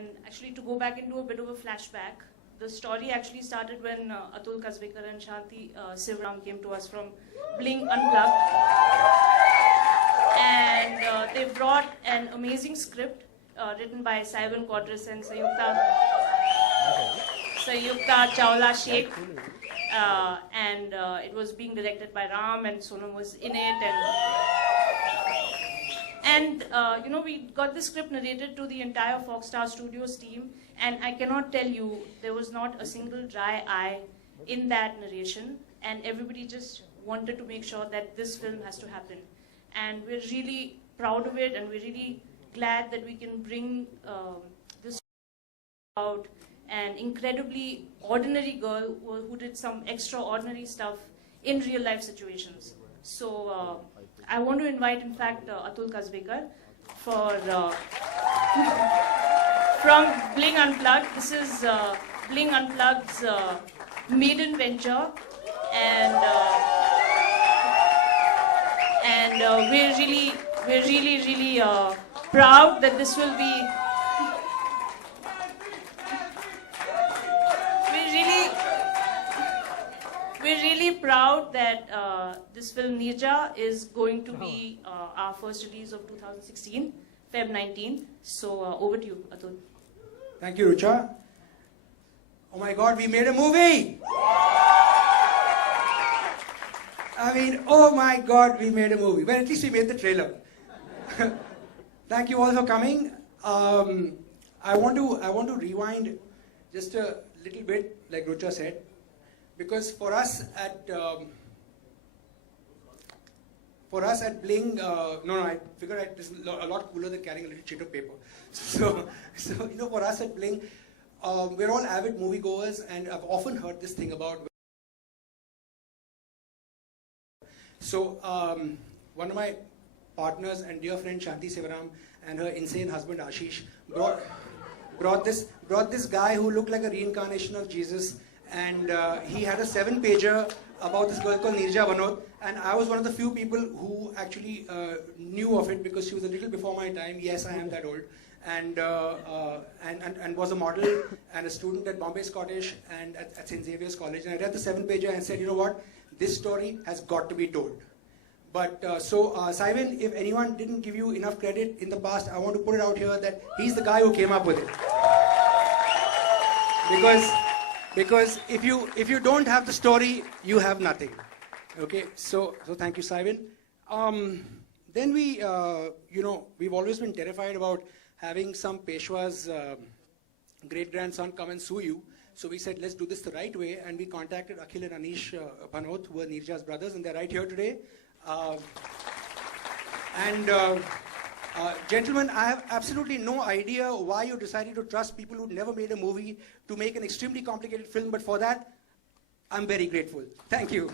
And actually, to go back into a bit of a flashback, the story actually started when Atul Kasbekar and Shanti Sivaram came to us from Bling Unplugged. And they brought an amazing script written by Simon Quadras and Sayukta Chawla Sheikh. And it was being directed by Ram, and Sonam was in it. And you know, we got the script narrated to the entire Foxstar Studios team, and I cannot tell you, there was not a single dry eye in that narration, and everybody just wanted to make sure that this film has to happen. And we're really proud of it, and we're really glad that we can bring this about an incredibly ordinary girl who did some extraordinary stuff in real life situations. So I want to invite, in fact, Atul Kasbekar for from Bling Unplugged. This is Bling Unplugged's maiden venture, and we're really proud that this will be. We're really proud that this film Nirja is going to be our first release of 2016, Feb 19th. So over to you, Atul. Thank you, Rucha. Oh my God, we made a movie! I mean, oh my God, we made a movie. Well, at least we made the trailer. Thank you all for coming. I want to rewind just a little bit, like Rucha said. Because for us at Bling, I figure this is a lot cooler than carrying a little sheet of paper. So you know, for us at Bling, we're all avid moviegoers, and I've often heard this thing about. So one of my partners and dear friend Shanti Sivaram and her insane husband Ashish brought this guy who looked like a reincarnation of Jesus. And he had a 7-pager about this girl called Nirja Vanod, and I was one of the few people who actually knew of it because she was a little before my time. Yes, I am that old, and was a model and a student at Bombay Scottish and at St. Xavier's College. And I read the 7-pager and said, you know what, this story has got to be told. But Simon, if anyone didn't give you enough credit in the past, I want to put it out here that he's the guy who came up with it. Because if you don't have the story, you have nothing. Okay, so thank you, Simon. Then we, we've always been terrified about having some Peshwa's great-grandson come and sue you. So we said, let's do this the right way, and we contacted Akhil and Anish Bhanot, who are Nirja's brothers, and they're right here today. Gentlemen, I have absolutely no idea why you decided to trust people who never made a movie to make an extremely complicated film, but for that, I'm very grateful. Thank you.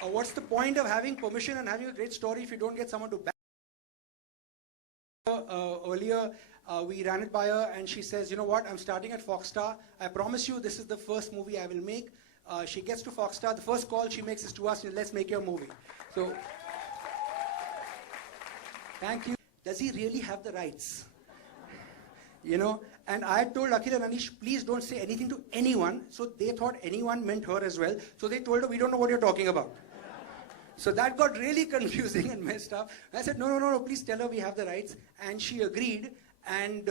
What's the point of having permission and having a great story if you don't get someone to back? Earlier, we ran it by her, and she says, you know what, I'm starting at Foxstar. I promise you this is the first movie I will make. She gets to Foxstar, the first call she makes is to us, let's make your movie. So. Thank you. Does he really have the rights? You know, and I told Akhil and Anish, please don't say anything to anyone. So they thought anyone meant her as well. So they told her, we don't know what you're talking about. So that got really confusing and messed up. I said, no, please tell her we have the rights. And she agreed. And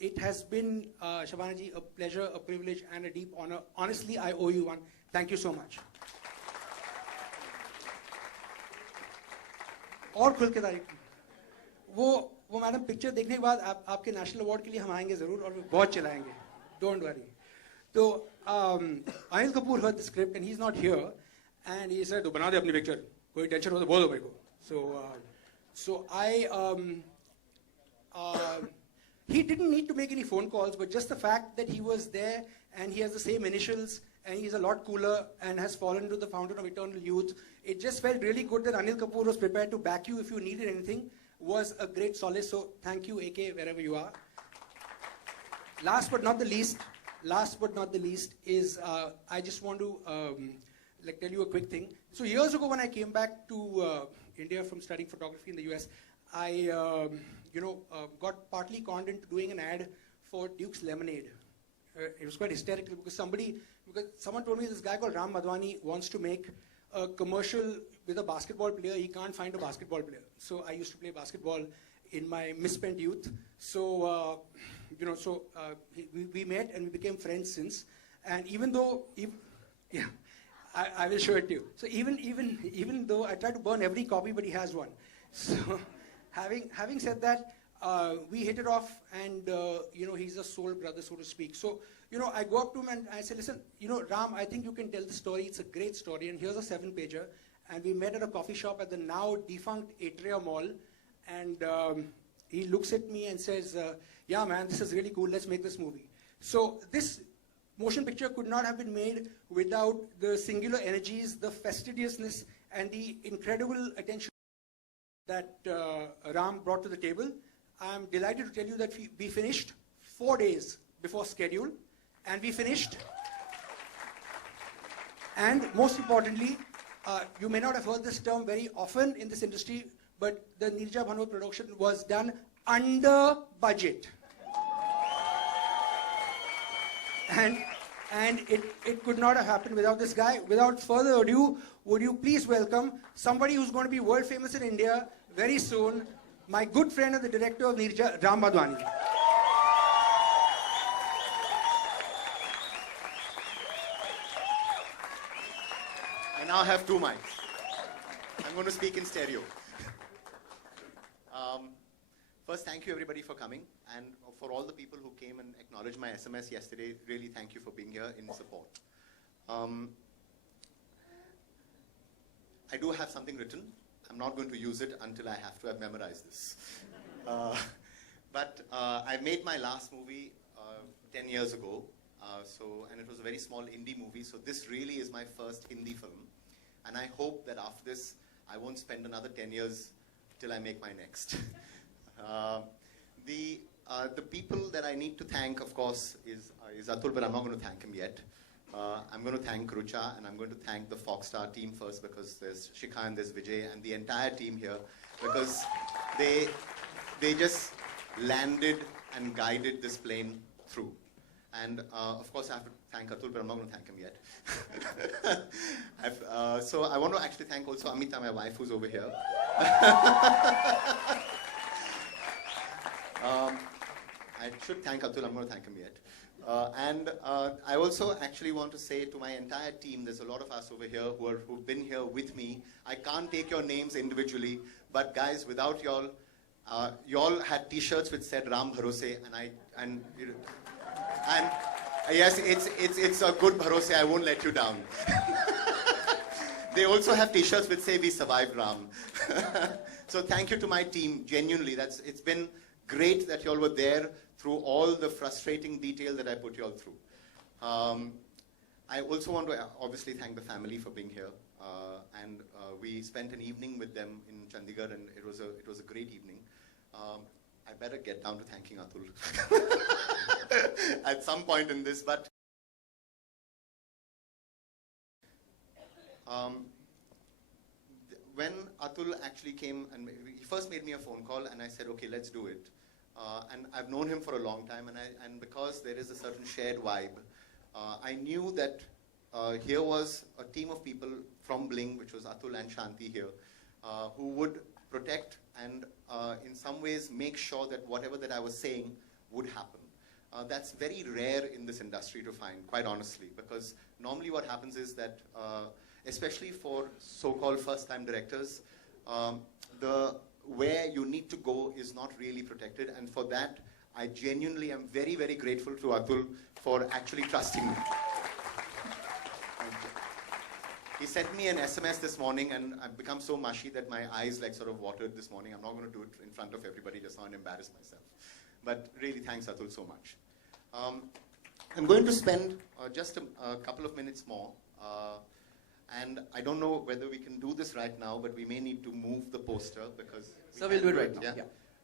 it has been, Shabanaji, a pleasure, a privilege, and a deep honor. Honestly, I owe you one. Thank you so much. और खुल के तारीफ वो madam picture देखने के बाद आपके national award के लिए हम आएंगे जरूर और बहुत चलाएंगे डोंट वरी तो Anil Kapoor heard the script and he's not here and he said तो बना दे अपनी पिक्चर कोई टेंशन हो तो बोल दो मेरे को so he didn't need to make any phone calls, but just the fact that he was there and he has the same initials and he's a lot cooler and has fallen to the fountain of eternal youth, it just felt really good that Anil Kapoor was prepared to back you if you needed anything, was a great solace. So thank you, AK, wherever you are. Last but not the least is I just want to tell you a quick thing. So years ago when I came back to India from studying photography in the US, I got partly conned into doing an ad for Duke's Lemonade. It was quite hysterical because someone told me this guy called Ram Madhwani wants to make a commercial with a basketball player. He can't find a basketball player. So I used to play basketball in my misspent youth. So, we met and we became friends since. And even though, I will show it to you. So even though I try to burn every copy, but he has one. So having said that, we hit it off, and he's a soul brother, so to speak. So I go up to him and I say, listen, Ram, I think you can tell the story. It's a great story, and here's a 7-pager. And we met at a coffee shop at the now defunct Atria Mall, and he looks at me and says, yeah, man, this is really cool. Let's make this movie. So this motion picture could not have been made without the singular energies, the fastidiousness, and the incredible attention that Ram brought to the table. I'm delighted to tell you that we finished 4 days before schedule, and we finished. And most importantly, you may not have heard this term very often in this industry, but the Neerja Bhanwat production was done under budget. And it could not have happened without this guy. Without further ado, would you please welcome somebody who's going to be world famous in India very soon, my good friend and the director of Neerja, Ram Madhwani. I now have 2 mics. I'm going to speak in stereo. First, thank you everybody for coming, and for all the people who came and acknowledged my SMS yesterday, really thank you for being here in support. I do have something written. I'm not going to use it until I have to have memorized this. But I made my last movie 10 years ago, and it was a very small indie movie, so this really is my first Hindi film. And I hope that after this, I won't spend another 10 years till I make my next. The people that I need to thank, of course, is Atul, but I'm not going to thank him yet. I'm going to thank Rucha, and I'm going to thank the Foxstar team first, because there's Shikha and there's Vijay and the entire team here, because they just landed and guided this plane through. And of course I have to thank Atul, but I'm not going to thank him yet. So I want to actually thank also Amita, my wife, who's over here. I should thank Atul, I'm going to thank him yet. And I also actually want to say to my entire team, there's a lot of us over here who've been here with me. I can't take your names individually, but guys, without y'all, y'all had T-shirts which said Ram Bharose, and yes, it's a good Bharose, I won't let you down. They also have T-shirts which say we survived Ram. So thank you to my team, genuinely. It's been great that y'all were there through all the frustrating detail that I put y'all through. I also want to obviously thank the family for being here. And we spent an evening with them in Chandigarh, and it was a great evening. I better get down to thanking Atul at some point in this, but when Atul actually came, and he first made me a phone call, and I said, okay, let's do it. And I've known him for a long time, and because there is a certain shared vibe, I knew that here was a team of people from Bling, which was Atul and Shanti here, who would protect and in some ways make sure that whatever that I was saying would happen. That's very rare in this industry to find, quite honestly, because normally what happens is that, especially for so-called first-time directors, where you need to go is not really protected, and for that, I genuinely am very, very grateful to Atul for actually trusting me. He sent me an SMS this morning, and I've become so mushy that my eyes like sort of watered this morning. I'm not going to do it in front of everybody, just not embarrass myself. But really, thanks Atul so much. I'm going to spend just a couple of minutes more. And I don't know whether we can do this right now, but we may need to move the poster because... So we'll do it right now. Yeah.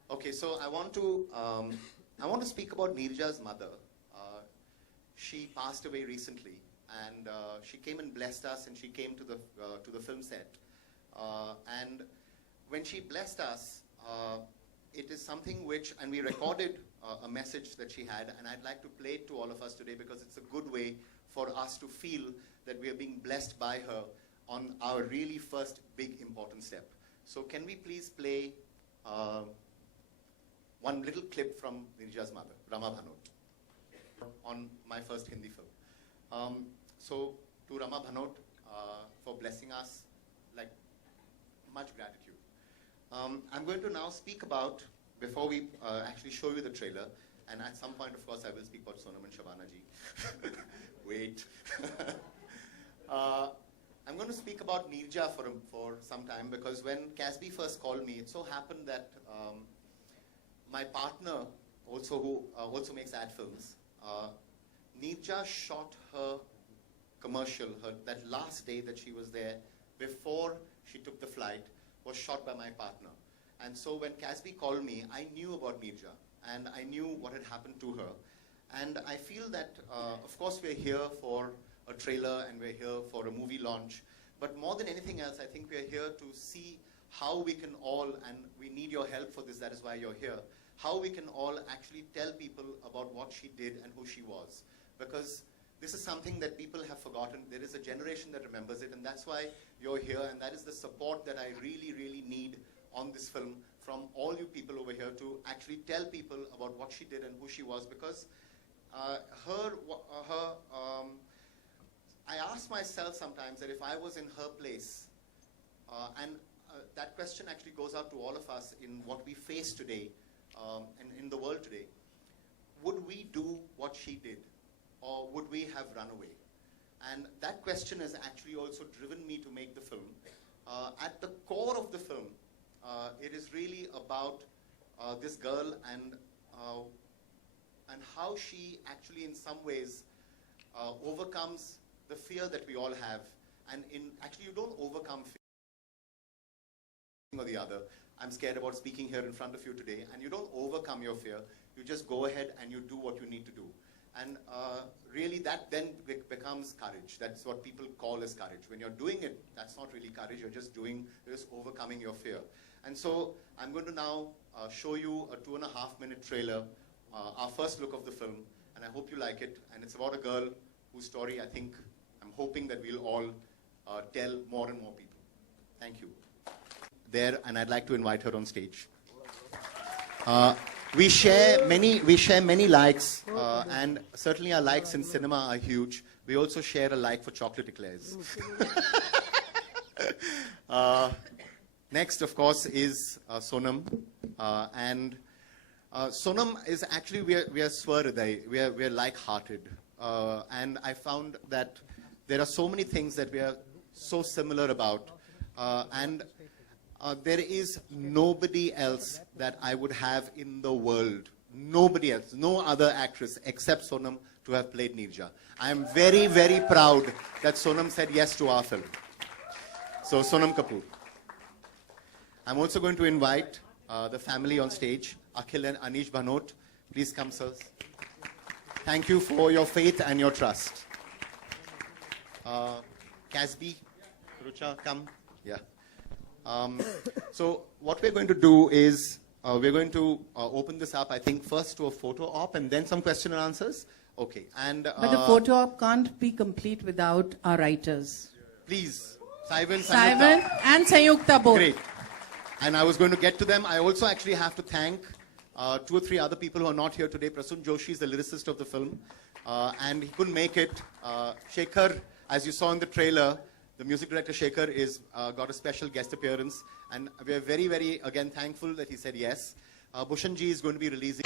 Okay, so I want to speak about Neerja's mother. She passed away recently, and she came and blessed us, and she came to the film set. And when she blessed us, it is something which, and we recorded a message that she had, and I'd like to play it to all of us today because it's a good way for us to feel that we are being blessed by her on our really first big important step. So can we please play one little clip from Nirja's mother, Rama Bhanot, on my first Hindi film. So to Rama Bhanot for blessing us, like, much gratitude. I'm going to now speak about, before we actually show you the trailer, and at some point, of course, I will speak about Sonam and Shabana ji. Wait. I'm going to speak about Nirja for some time, because when Casby first called me, it so happened that my partner, also who also makes ad films, Nirja shot her commercial, that last day that she was there, before she took the flight, was shot by my partner. And so when Casby called me, I knew about Nirja, and I knew what had happened to her. And I feel that, of course, we're here for a trailer and we're here for a movie launch, but more than anything else, I think we're here to see how we can all, and we need your help for this, that is why you're here, how we can all actually tell people about what she did and who she was. Because this is something that people have forgotten. There is a generation that remembers it, and that's why you're here, and that is the support that I really, really need on this film from all you people over here to actually tell people about what she did and who she was, because I ask myself sometimes that if I was in her place, and that question actually goes out to all of us in what we face today and in the world today, would we do what she did, or would we have run away? And that question has actually also driven me to make the film. At the core of the film, it is really about this girl and how she actually in some ways overcomes the fear that we all have. And actually you don't overcome fear or the other. I'm scared about speaking here in front of you today, and you don't overcome your fear. You just go ahead and you do what you need to do. And really that then becomes courage. That's what people call as courage. When you're doing it, that's not really courage. You're just overcoming your fear. And so I'm going to now show you a 2.5-minute trailer, our first look of the film, and I hope you like it. And it's about a girl whose story I'm hoping that we'll all tell more and more people. Thank you. There, and I'd like to invite her on stage. We share many likes, and certainly our likes in cinema are huge. We also share a like for chocolate eclairs. Next, of course, is Sonam, and Sonam is actually, we are Swahriday, we are like-hearted, and I found that there are so many things that we are so similar about, and there is nobody else that I would have in the world, nobody else, no other actress except Sonam to have played Nirja. I am very, very proud that Sonam said yes to our film. So Sonam Kapoor. I'm also going to invite the family on stage, Akhil and Anish Bhanot. Please come, sirs. Thank you for your faith and your trust. Casby, Rucha, come. Yeah. So what we're going to do is we're going to open this up, I think, first to a photo op and then some question and answers. Okay. And but the photo op can't be complete without our writers. Please, Saivan and Sayukta both. Great. And I was going to get to them. I also actually have to thank 2 or 3 other people who are not here today. Prasun Joshi is the lyricist of the film, and he couldn't make it. Shekhar, as you saw in the trailer, the music director Shekhar is got a special guest appearance, and we are very, very, again, thankful that he said yes. Bhushanji is going to be releasing...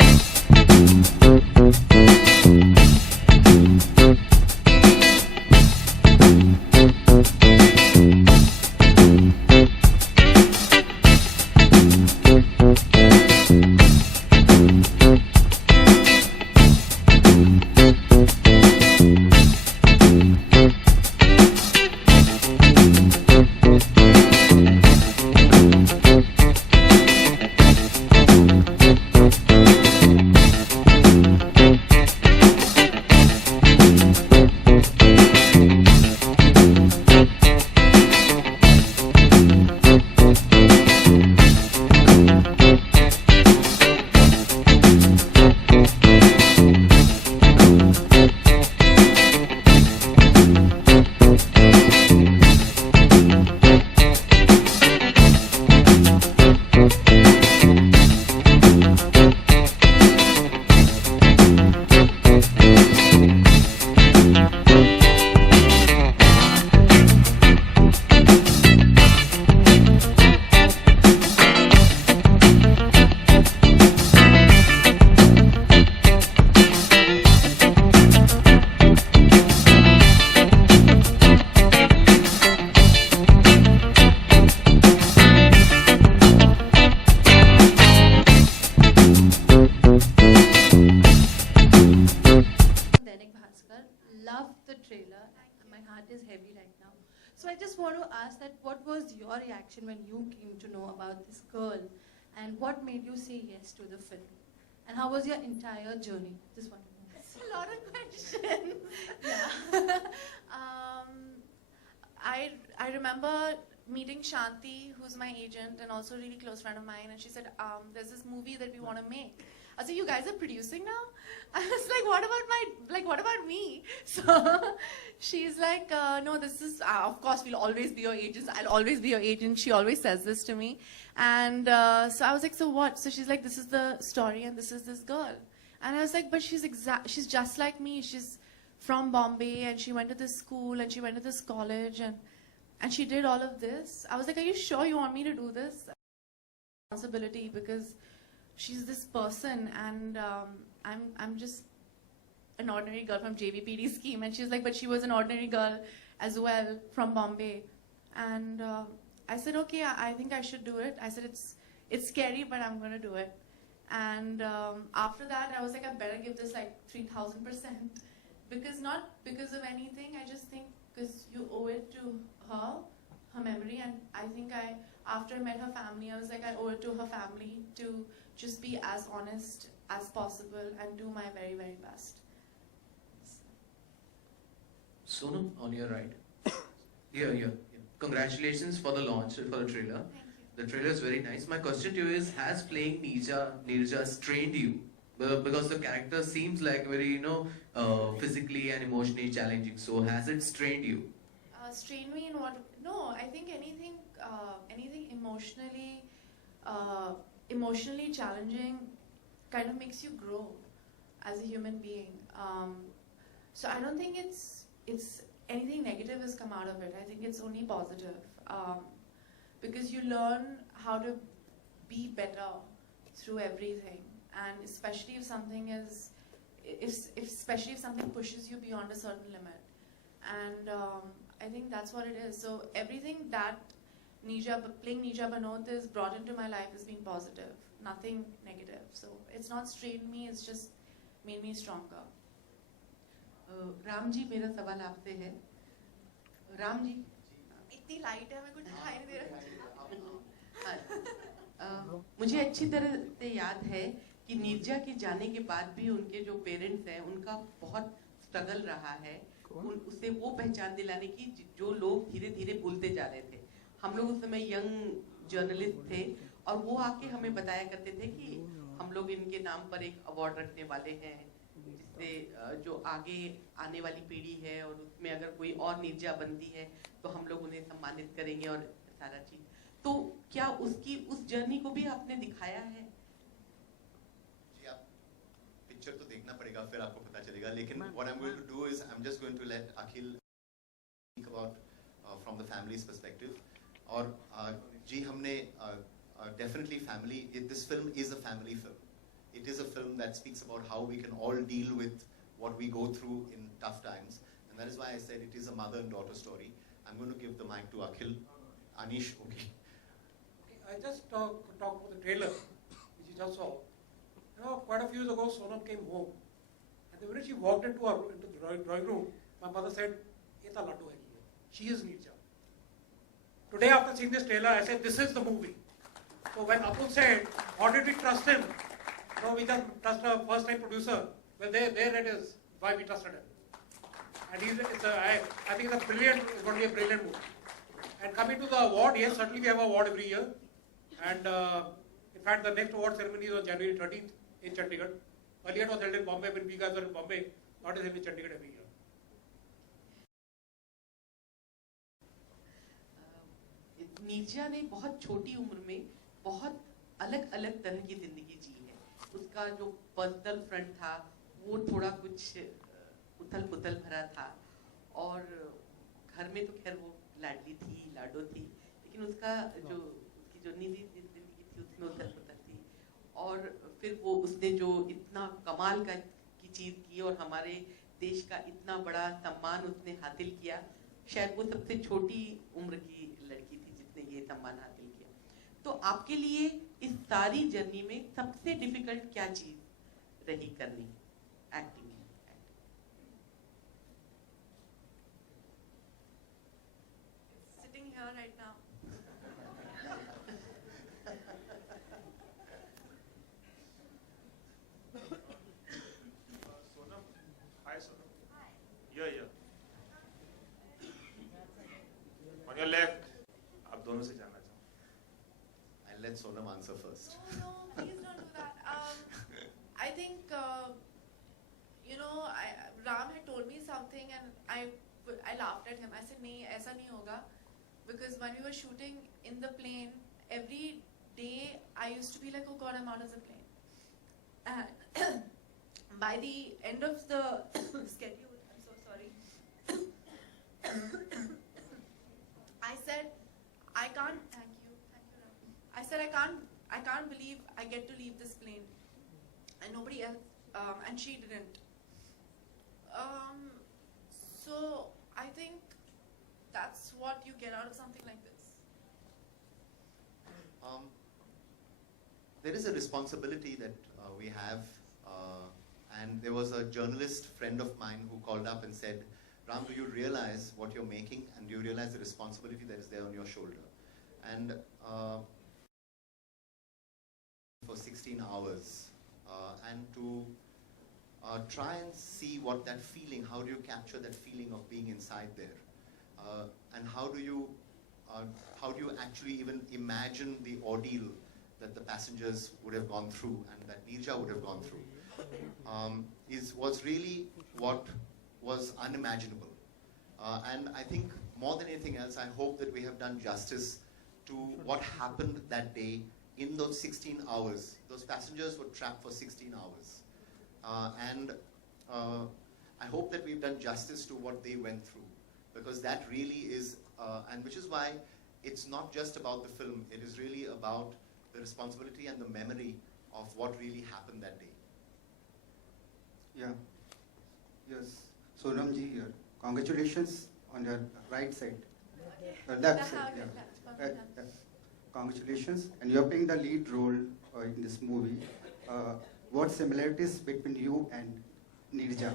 want to ask that what was your reaction when you came to know about this girl, and what made you say yes to the film? And how was your entire journey? Just want to know. That's a lot of questions. Yeah. I remember meeting Shanti, who's my agent and also a really close friend of mine, and she said, there's this movie that we want to make. I said, you guys are producing now? I was like, what about me? So she's like, no, this is, of course, we'll always be your agents. I'll always be your agent. She always says this to me. And so I was like, so what? So she's like, this is the story and this is this girl. And I was like, but she's just like me. She's from Bombay and she went to this school and she went to this college and she did all of this. I was like, are you sure you want me to do this? Responsibility, because she's this person and I'm just an ordinary girl from JVPD scheme. And she's like, but she was an ordinary girl as well from Bombay. And I said, okay, I think I should do it. I said, it's scary, but I'm going to do it. And after that, I was like, I better give this like 3,000%. Because not because of anything, I just think because you owe it to her memory. And I think after I met her family, I was like, I owe it to her family to just be as honest as possible and do my very, very best. Sonam, on your right. Yeah. Congratulations for the launch, for the trailer. Thank you. The trailer is very nice. My question to you is, has playing Neerja strained you? Because the character seems like very, physically and emotionally challenging. So has it strained you? Strain me in what? No, I think anything emotionally challenging kind of makes you grow as a human being. So I don't think it's anything negative has come out of it. I think it's only positive, because you learn how to be better through everything, and especially if something pushes you beyond a certain limit. And I think that's what it is. So everything that playing Neerja Bhanot has brought into my life has been positive, nothing negative. So it's not strained me, it's just made me stronger. Ram ji, मेरा सवाल आपसे है. राम जी, इतनी light है, मेरे को दिखाई नहीं दे रहा. मुझे अच्छी तरह से याद है कि नीरजा के जाने के बाद भी उनके जो पेरेंट्स हैं उनका बहुत स्ट्रगल रहा है उससे वो पहचान दिलाने की जो लोग धीरे धीरे भूलते जा रहे थे. हम लोग उस समय यंग जर्नलिस्ट थे और वो आके हमें बताया करते थे कि हम लोग इनके नाम पर एक अवार्ड रखने वाले हैं, जिससे जो आगे आने वाली पीढ़ी है और उसमें अगर कोई और नीरजा बनती है तो हम लोग उन्हें सम्मानित करेंगे और सारा चीज. तो क्या उस जर्नी को भी आपने दिखाया है? जी, आप पिक्चर तो देखना पड़ेगा, फिर आपको पता चलेगा. लेकिन what I'm going to do is I'm just going to let Akhil think about from the family's perspective. और जी, हमने definitely family. This film is a family film. It is a film that speaks about how we can all deal with what we go through in tough times, and that is why I said it is a mother and daughter story. I'm going to give the mic to Akhil. Anish, okay. I just talk about the trailer, which you just saw. Quite a few years ago, Sonam came home, and the minute she walked into the drawing room, my mother said, "Eta laddu hai ye. She is Neerja." Today, after seeing this trailer, I said, "This is the movie." So when Apul said, "How did we trust him?" No, we just trust a first-time producer. Well, there it is. Why we trusted him. And I think it's going to be a brilliant movie. And coming to the award, yes, certainly we have an award every year. And in fact, the next award ceremony is on January 13th in Chandigarh. Earlier it was held in Bombay when we guys were in Bombay. Not as in Chandigarh every year. Neerja ने बहुत छोटी उम्र में बहुत अलग अलग तरह की जिंदगी जी है. उसका जो पर्सनल फ्रंट था वो थोड़ा कुछ उथल पुथल भरा था, और घर में तो खैर वो लाडली थी, लाडो थी, लेकिन उसकी जो निजी जिंदगी थी उसमें उथल पुथल थी. और फिर वो उसने जो इतना कमाल की चीज की और हमारे देश का इतना बड़ा सम्मान उसने हासिल किया. शायद वो सबसे छोटी उम्र की लड़की थी जिसने ये सम्मान हासिल किया. तो आपके लिए इस सारी जर्नी में सबसे डिफिकल्ट क्या चीज रही करनी एक्टिंग में? Sitting now. Sonam, hi Sonam. Yeah. On your left. आप दोनों से जानना चाहूँ. I'll let Sonam answer first. No, please don't do that. I think, Ram had told me something and I laughed at him. I said, "नहीं, ऐसा नहीं होगा." Because when we were shooting in the plane, every day I used to be like, "Oh God, I'm out of the plane." And by the end of the schedule, I'm so sorry. I said, "I can't." Thank you, Ram. I said, I can't believe I get to leave this plane, and nobody else, and she didn't. So I think that's what you get out of something like this. There is a responsibility that we have, and there was a journalist friend of mine who called up and said, "Ram, do you realize what you're making, and do you realize the responsibility that is there on your shoulder?" And for 16 hours, and to try and see what that feeling, how do you capture that feeling of being inside there, and how do you actually even imagine the ordeal that the passengers would have gone through and that Neerja would have gone through, was really what was unimaginable. And I think more than anything else, I hope that we have done justice to what happened that day in those 16 hours. Those passengers were trapped for 16 hours. And I hope that we've done justice to what they went through, because that really is, and which is why it's not just about the film, it is really about the responsibility and the memory of what really happened that day. Yeah. Yes. Sonam ji here. Congratulations on your right side. Left side. Yeah. Congratulations. And you are playing the lead role in this movie. What similarities between you and Neerja?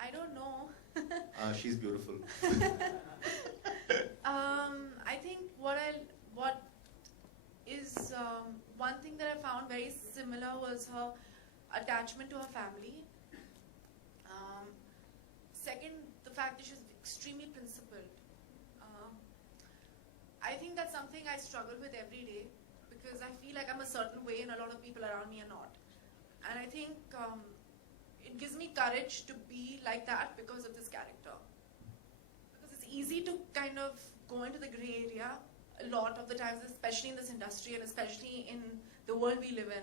I don't know. She's beautiful. I think what is one thing that I found very similar was her attachment to her family. Second, the fact that she was extremely principled. I think that's something I struggle with every day, because I feel like I'm a certain way and a lot of people around me are not. And I think it gives me courage to be like that because of this character. Because it's easy to kind of go into the gray area a lot of the times, especially in this industry and especially in the world we live in.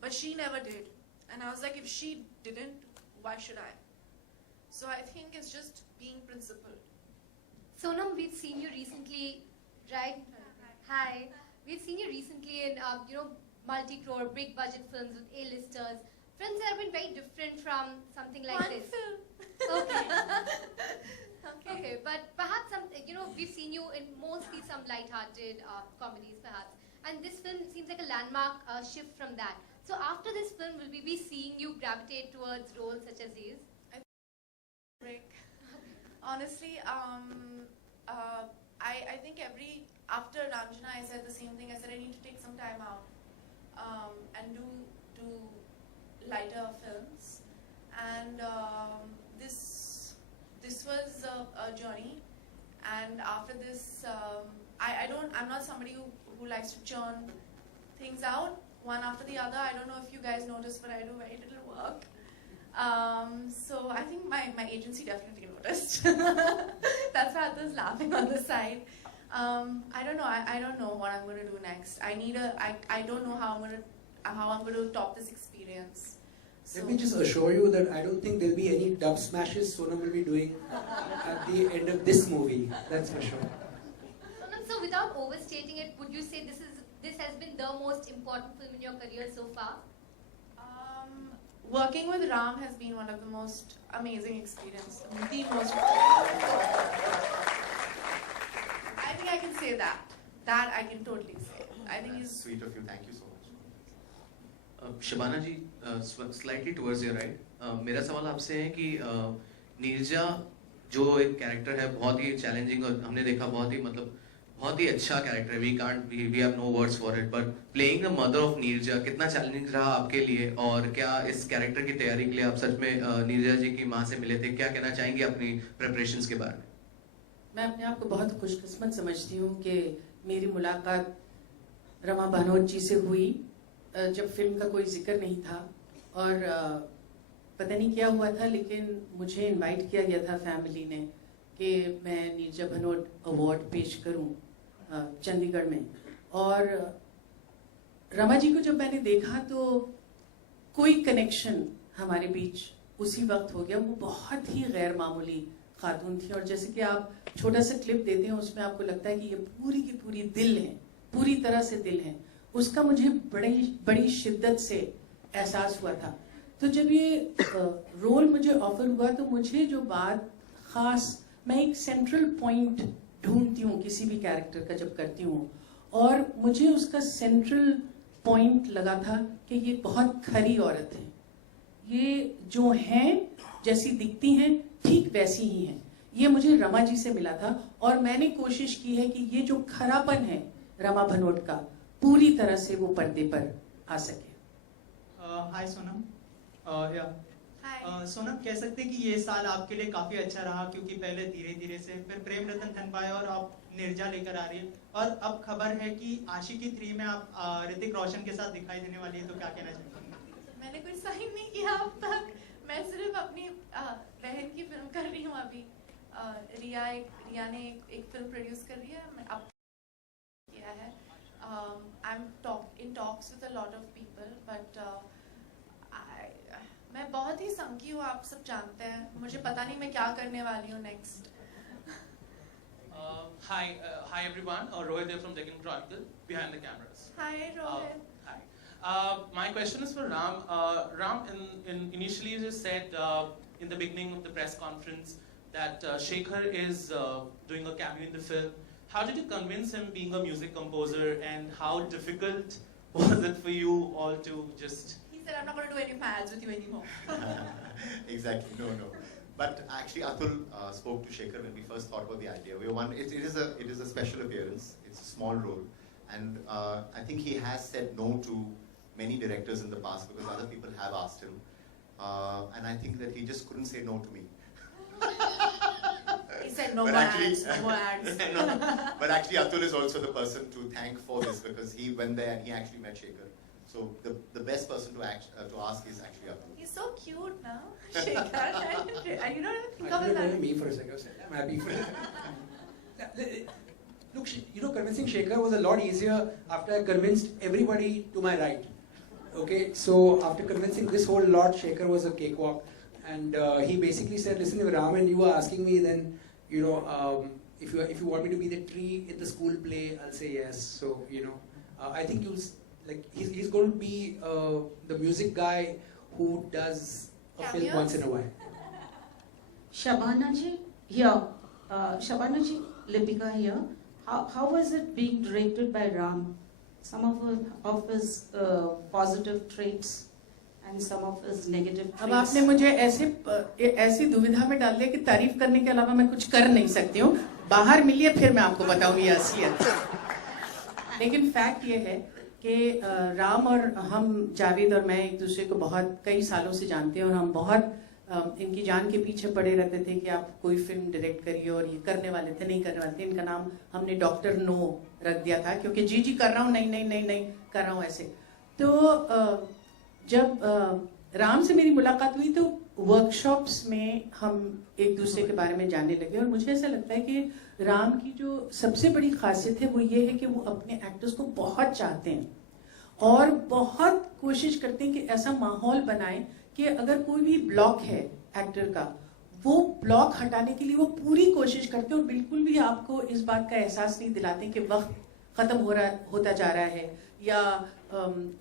But she never did. And I was like, if she didn't, why should I? So I think it's just being principled. Sonam, we've seen you recently, right? Hi. We've seen you recently in, multi-crore, big budget films with A-listers. Films that have been very different from something like One this. film. Okay. Okay, but perhaps we've seen you in mostly some light-hearted comedies, perhaps. And this film seems like a landmark shift from that. So after this film, will we be seeing you gravitate towards roles such as these? Break. Honestly, I think after Ranjana, I said the same thing. I said I need to take some time out and do lighter films. And this was a journey. And after this, I'm not somebody who likes to churn things out one after the other. I don't know if you guys noticed, but I do very little work. So I think my agency definitely noticed. That's why I was laughing on the side. I don't know. I don't know what I'm going to do next. I don't know how I'm going to top this experience. So Let me just assure you that I don't think there'll be any dub smashes Sonam will be doing at the end of this movie. That's for sure. Sonam, so without overstating it, would you say this has been the most important film in your career so far? Working with Ram has been one of the most amazing experiences. The most. I think I can say that. That I can totally say. I think That's he's sweet of you. Thank you so much. Shabana ji, slightly towards your right. मेरा सवाल आपसे है कि नीरजा जो एक character है बहुत ही challenging और हमने देखा बहुत ही मतलब बहुत ही अच्छा कैरेक्टर है, we have no words for it, but playing the mother of Neerja कितना चैलेंजिंग रहा आपके लिए, और क्या इस कैरेक्टर की तैयारी के लिए आप सच में नीरजा जी की माँ से मिले थे, क्या कहना चाहेंगे अपनी प्रिपरेशंस के बारे में? मैं अपने आप को बहुत खुशकिस्मत समझती हूँ कि मेरी मुलाकात रमा भानोट जी से हुई जब फिल्म का कोई जिक्र नहीं था, और पता नहीं क्या हुआ था लेकिन मुझे इनवाइट किया गया था फैमिली ने कि मैं नीरजा भानोट अवार्ड पेश करूं चंडीगढ़ में। और रमा जी को जब मैंने देखा तो कोई कनेक्शन हमारे बीच उसी वक्त हो गया। वो बहुत ही गैर मामूली खातून थी, और जैसे कि आप छोटा सा क्लिप देते हैं उसमें आपको लगता है कि ये पूरी की पूरी दिल है, पूरी तरह से दिल है। उसका मुझे बड़ी शिद्दत से एहसास हुआ था। तो जब ये रोल मुझे ऑफर हुआ तो मुझे जो बात खास, मैं एक सेंट्रल पॉइंट ढूंढती हूँ किसी भी कैरेक्टर का जब करती हूँ, और मुझे उसका सेंट्रल पॉइंट लगा था कि ये बहुत खरी औरत है, ये जो हैं जैसी दिखती हैं ठीक वैसी ही हैं। ये मुझे रमा जी से मिला था, और मैंने कोशिश की है कि ये जो खरापन है रमा भानोट का पूरी तरह से वो पर्दे पर आ सके। हाय सोनम। Hi. सोनम, कह सकते हैं कि ये साल आपके लिए काफी अच्छा रहा, क्योंकि पहले धीरे धीरे से फिर प्रेम रतन धन पाया और आप नीरजा लेकर आ रही है, और अब खबर है कि आशिकी 3 में आप ऋतिक रोशन के साथ दिखाई देने वाली है, तो क्या कहना चाहेंगे? मैंने कुछ साइन नहीं किया अब तक, मैं सिर्फ अपनी बहन की फिल्म कर रही हूँ अभी। रिया ने एक फिल्म प्रोड्यूस कर रही है, मैं अब किया है। I am in talks with a lot of people, but मैं बहुत ही संकी हूँ, आप सब जानते हैं। मुझे पता नहीं मैं क्या करने वाली हूँ next. Hi everyone. Rohit here from Deccan Chronicle, behind the cameras. Hi Rohit. Hi. My question is for Ram. Ram, initially you said in the beginning of the press conference that Shekhar is doing a cameo in the film. How did you convince him, being a music composer, and how difficult was it for you all to just... He said, I'm not going to do any of my ads with you anymore. Exactly, no. But actually, Atul spoke to Shekhar when we first thought about the idea. It is a special appearance. It's a small role, and I think he has said no to many directors in the past because other people have asked him, and I think that he just couldn't say no to me. He said no more ads, no more ads. No. But actually, Atul is also the person to thank for this because he went there and he actually met Shekhar. So the best person to ask is actually Atul. He's so cute now, Shekhar. You don't even think of I it that couldn't me for a second. I'm happy for Look, convincing Shekhar was a lot easier after I convinced everybody to my right. Okay, so after convincing this whole lot, Shekhar was a cakewalk. And he basically said, listen, if Raman, you are asking me, then, if you want me to be the tree in the school play, I'll say yes. So, I think he's going to be the music guy who does a film once in a while. Shabana ji, here. Shabana ji, Lipika here. How was it being directed by Ram? Some of his positive traits and some of his negative traits. अब आपने मुझे ऐसी दुविधा में डाल दिया कि तारीफ करने के अलावा मैं कुछ कर नहीं सकती हूँ। बाहर मिलिए फिर मैं आपको बताऊंगी असलियत। लेकिन फैक्ट ये है कि राम और हम, जावेद और मैं, एक दूसरे को बहुत कई सालों से जानते हैं, और हम बहुत इनकी जान के पीछे पड़े रहते थे कि आप कोई फिल्म डायरेक्ट करिए, और ये करने वाले थे, नहीं करने वाले थे। इनका नाम हमने डॉक्टर नो रख दिया था, क्योंकि जी कर रहा हूँ, नहीं कर रहा हूँ ऐसे। तो जब राम से मेरी मुलाकात हुई तो वर्कशॉप्स में हम एक दूसरे के बारे में जानने लगे, और मुझे ऐसा लगता है कि राम की जो सबसे बड़ी खासियत है वो ये है कि वो अपने एक्टर्स को बहुत चाहते हैं और बहुत कोशिश करते हैं कि ऐसा माहौल बनाए कि अगर कोई भी ब्लॉक है एक्टर का, वो ब्लॉक हटाने के लिए वो पूरी कोशिश करते हैं, और बिल्कुल भी आपको इस बात का एहसास नहीं दिलाते कि वक्त खत्म होता जा रहा है, या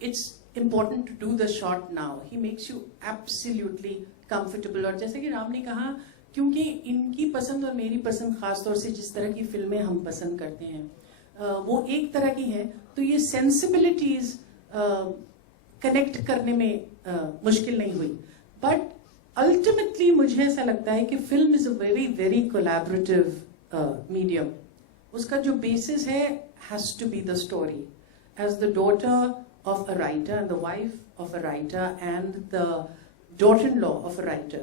it's important to do the shot now. He makes you absolutely comfortable. और जैसे कि राम ने कहा, क्योंकि इनकी पसंद और मेरी पसंद खास तौर से जिस तरह की फिल्में हम पसंद करते हैं वो एक तरह की हैं, तो ये सेंसिबिलिटीज कनेक्ट करने में मुश्किल नहीं हुई। बट अल्टीमेटली मुझे ऐसा लगता है कि film is a very very collaborative medium. उसका जो बेसिस है has to be the story. As the daughter of a writer and the wife of a writer and the daughter-in-law of a writer,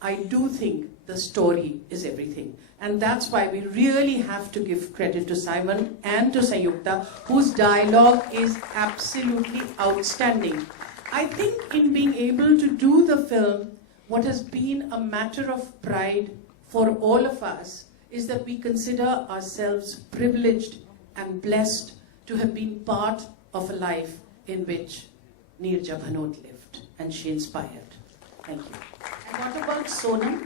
I do think the story is everything. And that's why we really have to give credit to Simon and to Sayukta, whose dialogue is absolutely outstanding. I think in being able to do the film, what has been a matter of pride for all of us is that we consider ourselves privileged and blessed to have been part of a life in which Neerja Bhanot lived and she inspired. Thank you. And what about Sonam?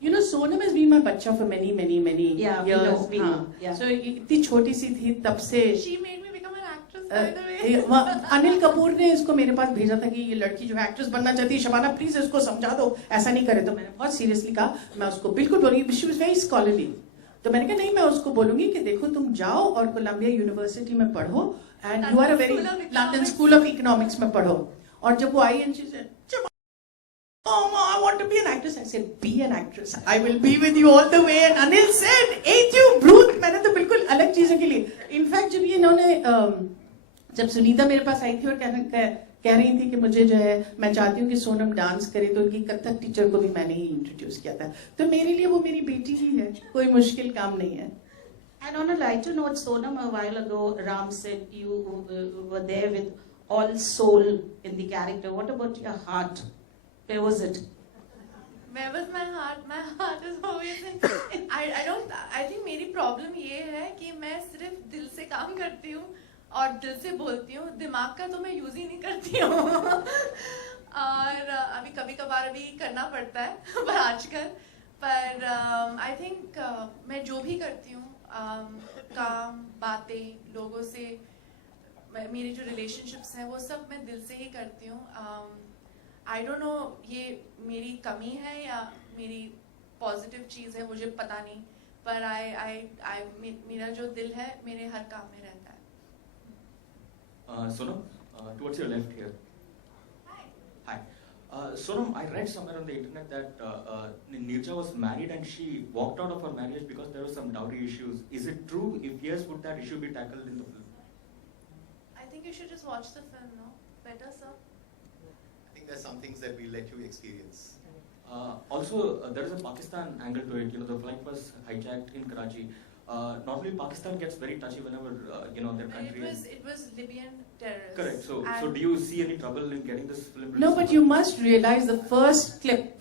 You know, Sonam has been my bacha for many Yeah, we years. know, we know, yeah. So इतनी छोटी सी थी तब से She made me become an actress, by the way. Anil Kapoor ने इसको मेरे पास भेजा था कि ये लड़की जो है एक्ट्रेस बनना चाहती है, शबाना प्लीज इसको समझा दो ऐसा नहीं करे. तो मैंने बहुत सीरियसली कहा, मैं उसको बिल्कुल बोलूंगी. She was very scholarly. तो मैंने कहा नहीं, मैं उसको बोलूंगी कि देखो तुम जाओ और कोलंबिया यूनिवर्सिटी में पढ़ो and you are a very London School of Economics में पढ़ो. और जब वो I and she said, I want to be an actress. I said, be an actress. I will be with you all the way. And Anil said, ain't you brute? मैंने तो बिल्कुल अलग चीजों के लिए. इनफैक्ट जब ये इन्होंने जब सुनीता मेरे पास आई थी और कह रही थी कि मुझे जो है मैं चाहती हूँ कि सोनम डांस करे, तो उनकी कथक टीचर को भी मैंने ही इंट्रोड्यूस किया था. तो मेरे लिए वो मेरी बेटी ही है, कोई मुश्किल काम नहीं है. And on a lighter note, Sonam, a while ago, Ram said you were there with all soul in the character. What about your heart? Where was it? Where was my heart? My heart is always in. I think मेरी problem ये है कि मैं सिर्फ दिल से काम करती हूँ और दिल से बोलती हूँ. दिमाग का तो मैं यूज ही नहीं करती हूँ. और अभी कभी कभार अभी करना पड़ता है पर आजकल. पर आई थिंक मैं जो भी करती हूँ, काम, बातें, लोगों से, मेरे जो रिलेशनशिप्स हैं वो सब मैं दिल से ही करती हूँ. आई डोंट नो ये मेरी कमी है या मेरी पॉजिटिव चीज़ है, मुझे पता नहीं. पर मेरा जो दिल है मेरे हर काम में रहता है. Sonam, towards your left here. Hi. Sonam, I read somewhere on the internet that Neerja was married and she walked out of her marriage because there were some dowry issues. Is it true? If yes, would that issue be tackled in the film? I think you should just watch the film, no? Better, sir? I think there's some things that we'll let you experience. Also, there is a Pakistan angle to it. You know, the flight was hijacked in Karachi. Normally, Pakistan gets very touchy whenever their country. It was Libyan terrorists. Correct. So do you see any trouble in getting this film? No, but you must realize the first clip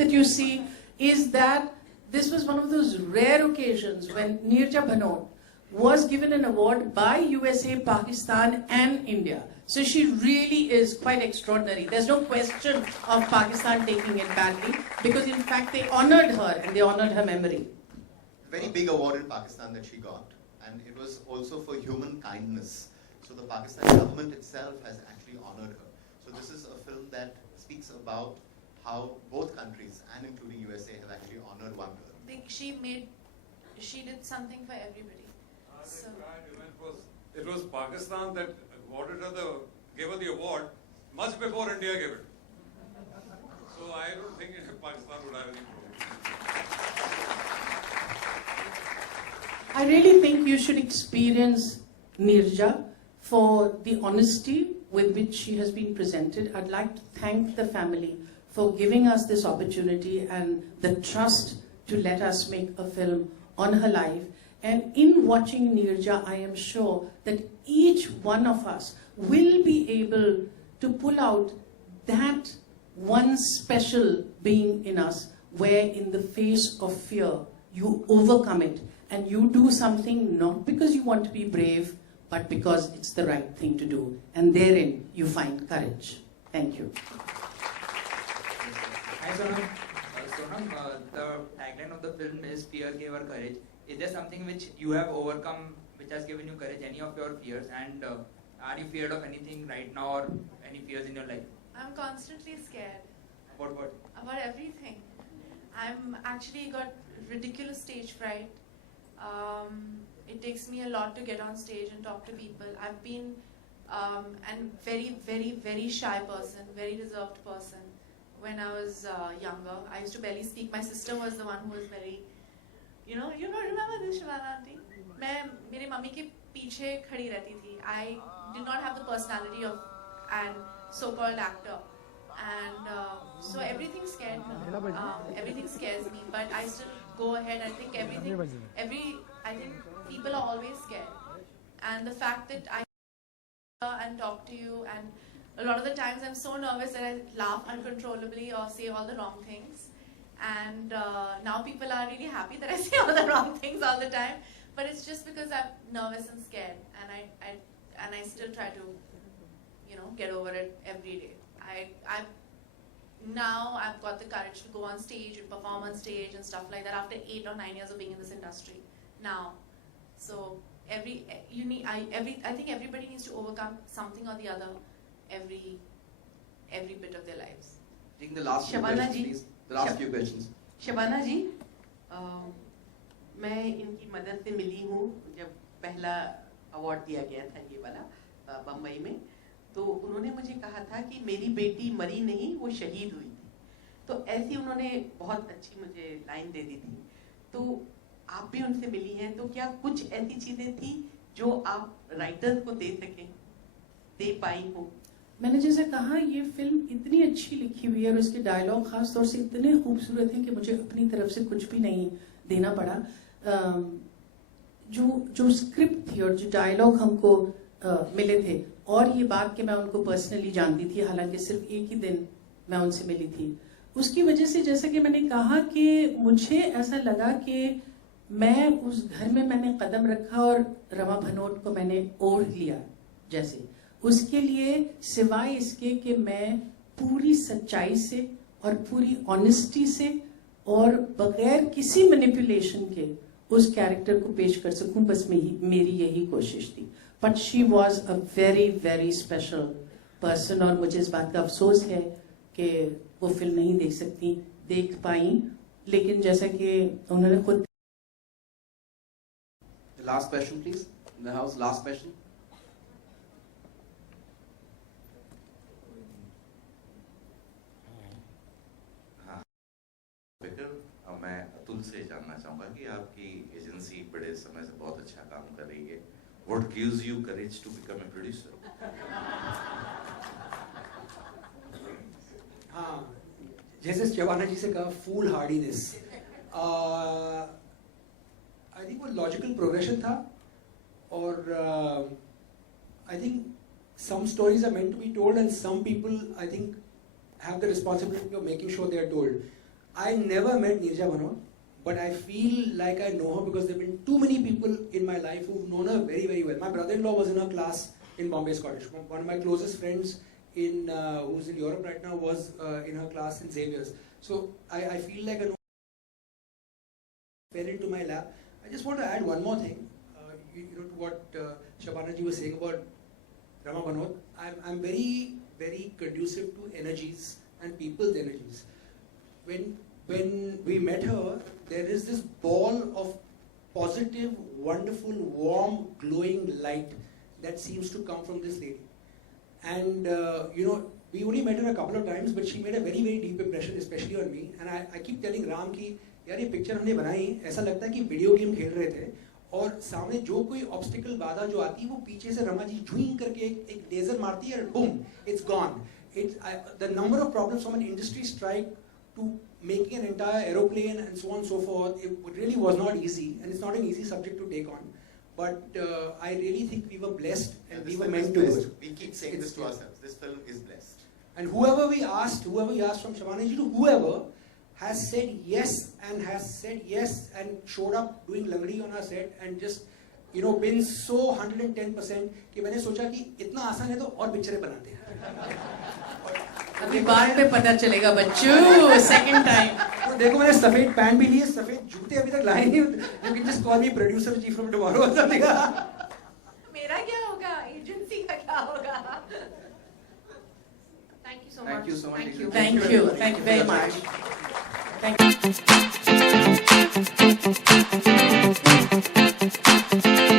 that you see is that this was one of those rare occasions when Neerja Bhanot was given an award by USA, Pakistan, and India. So she really is quite extraordinary. There's no question of Pakistan taking it badly, because in fact they honored her and they honored her memory. Very big award in Pakistan that she got, and it was also for human kindness. So the Pakistan government itself has actually honored her. So this is a film that speaks about how both countries, and including USA, have actually honored one girl. I think she did something for everybody. So. It was Pakistan that gave her the award much before India gave it. So I don't think Pakistan would have any problem. I really think you should experience Neerja for the honesty with which she has been presented. I'd like to thank the family for giving us this opportunity and the trust to let us make a film on her life. And in watching Neerja, I am sure that each one of us will be able to pull out that one special being in us, where in the face of fear, you overcome it and you do something not because you want to be brave, but because it's the right thing to do. And therein you find courage. Thank you. Hi Sonam. Sonam, the tagline of the film is "Fear gave her courage." Is there something which you have overcome which has given you courage, any of your fears? And are you feared of anything right now, or any fears in your life? I'm constantly scared. About what? About everything. I'm actually got ridiculous stage fright. It takes me a lot to get on stage and talk to people. I've been a very, very, very shy person, very reserved person. when I was younger. I used to barely speak. My sister was the one who was very, you don't remember this, Shabana aunty? मैं मेरी mummy के पीछे खड़ी रहती थी. I did not have the personality of an so-called actor, and so everything scared me. Everything scares me, but I still go ahead. I think I think people are always scared, and the fact that I and talk to you, and a lot of the times I'm so nervous that I laugh uncontrollably or say all the wrong things. And now people are really happy that I say all the wrong things all the time. But it's just because I'm nervous and scared, and I still try to, get over it every day. Now I've got the courage to go on stage and perform on stage and stuff like that after 8 or 9 years of being in this industry. Now, so I think everybody needs to overcome something or the other every bit of their lives. Taking the last few questions, please. The last few questions. Shabana जी, मैं इनकी मदद से मिली हूँ जब पहला award दिया गया था ये वाला बम्बई में, तो उन्होंने मुझे कहा था कि मेरी बेटी मरी नहीं, वो शहीद हुई थी. तो ऐसी उन्होंने बहुत अच्छी मुझे लाइन दे दी थी. तो आप भी उनसे मिली हैं, तो क्या कुछ ऐसी चीजें थी जो आप राइटर्स को दे पाई हो? मैंने जैसे कहा, ये फिल्म इतनी अच्छी लिखी हुई है और इसके डायलॉग खास तौर से इतने खूबसूरत हैं कि मुझे अपनी तरफ से कुछ भी नहीं देना पड़ा. जो स्क्रिप्ट थी और जो डायलॉग हमको मिले थे, और ये बात कि मैं उनको पर्सनली जानती थी, हालांकि सिर्फ एक ही दिन मैं उनसे मिली थी, उसकी वजह से जैसा कि मैंने कहा कि मुझे ऐसा लगा कि मैं उस घर में मैंने कदम रखा और रमा भनोट को मैंने ओढ़ लिया. जैसे उसके लिए सिवाय इसके कि मैं पूरी सच्चाई से और पूरी ऑनेस्टी से और बगैर किसी मैनिपुलेशन के उस कैरेक्टर को पेश कर सकूं, बस मेरी यही कोशिश थी. But she was a very very special person, और मुझे इस बात का अफसोस है कि वो फिल्म नहीं देख पाई, लेकिन जैसा कि उन्होंने खुद. Last question, please. In the house, last question. मैं अतुल से जानना चाहूंगा कि आपकी एजेंसी बड़े समय से बहुत अच्छा काम कर रही है. What gives you courage to become a producer? हाँ, जैसे शबाना जी से कहा, फूल हार्डीनेस. आई थिंक वो लॉजिकल प्रोग्रेशन था, और I think some stories are meant to be told, and some people, I think, have the responsibility of making sure they are told. I never met Neerja Bhanot, but I feel like I know her because there have been too many people in my life who've known her very, very well. My brother-in-law was in her class in Bombay Scottish. One of my closest friends who's in Europe right now was in her class in Xavier's. So I feel like I know her. Fell into my lap. I just want to add one more thing, to what Shabana ji was saying about Rama Bhanot. I'm very, very conducive to energies and people's energies. When we met her, there is this ball of positive, wonderful, warm, glowing light that seems to come from this lady. And we only met her a couple of times, but she made a very, very deep impression, especially on me. And I keep telling Ram कि यार ये picture हमने बनाई, ऐसा लगता है कि video game खेल रहे थे, और सामने जो कोई ऑब्स्टिकल बाधा जो आती है, वो पीछे से रमा जी झुईं करके एक लेजर मारती है, और boom, it's gone. The number of problems from an industry strike to making an entire aeroplane and so on and so forth, it really was not easy, and it's not an easy subject to take on. But I really think we were blessed, and we were meant to do it. We keep saying this to ourselves. This film is blessed. And whoever we asked from Shabana ji to whoever, has said yes and showed up doing Langdi on our set, and just been so 110% कि मैंने सोचा कि इतना आसान है तो और पिक्चरें बनाते हैं. अभी बाद में पता चलेगा बच्चों, सेकंड टाइम. तो देखो, मैंने सफेद पैंट भी लिए, सफेद जूते अभी तक लाए नहीं. You can just call me producer G from tomorrow or something. मेरा क्या होगा, एजेंसी का क्या होगा? Thank you so much. Thank you so much. Thank you very much. Thank you.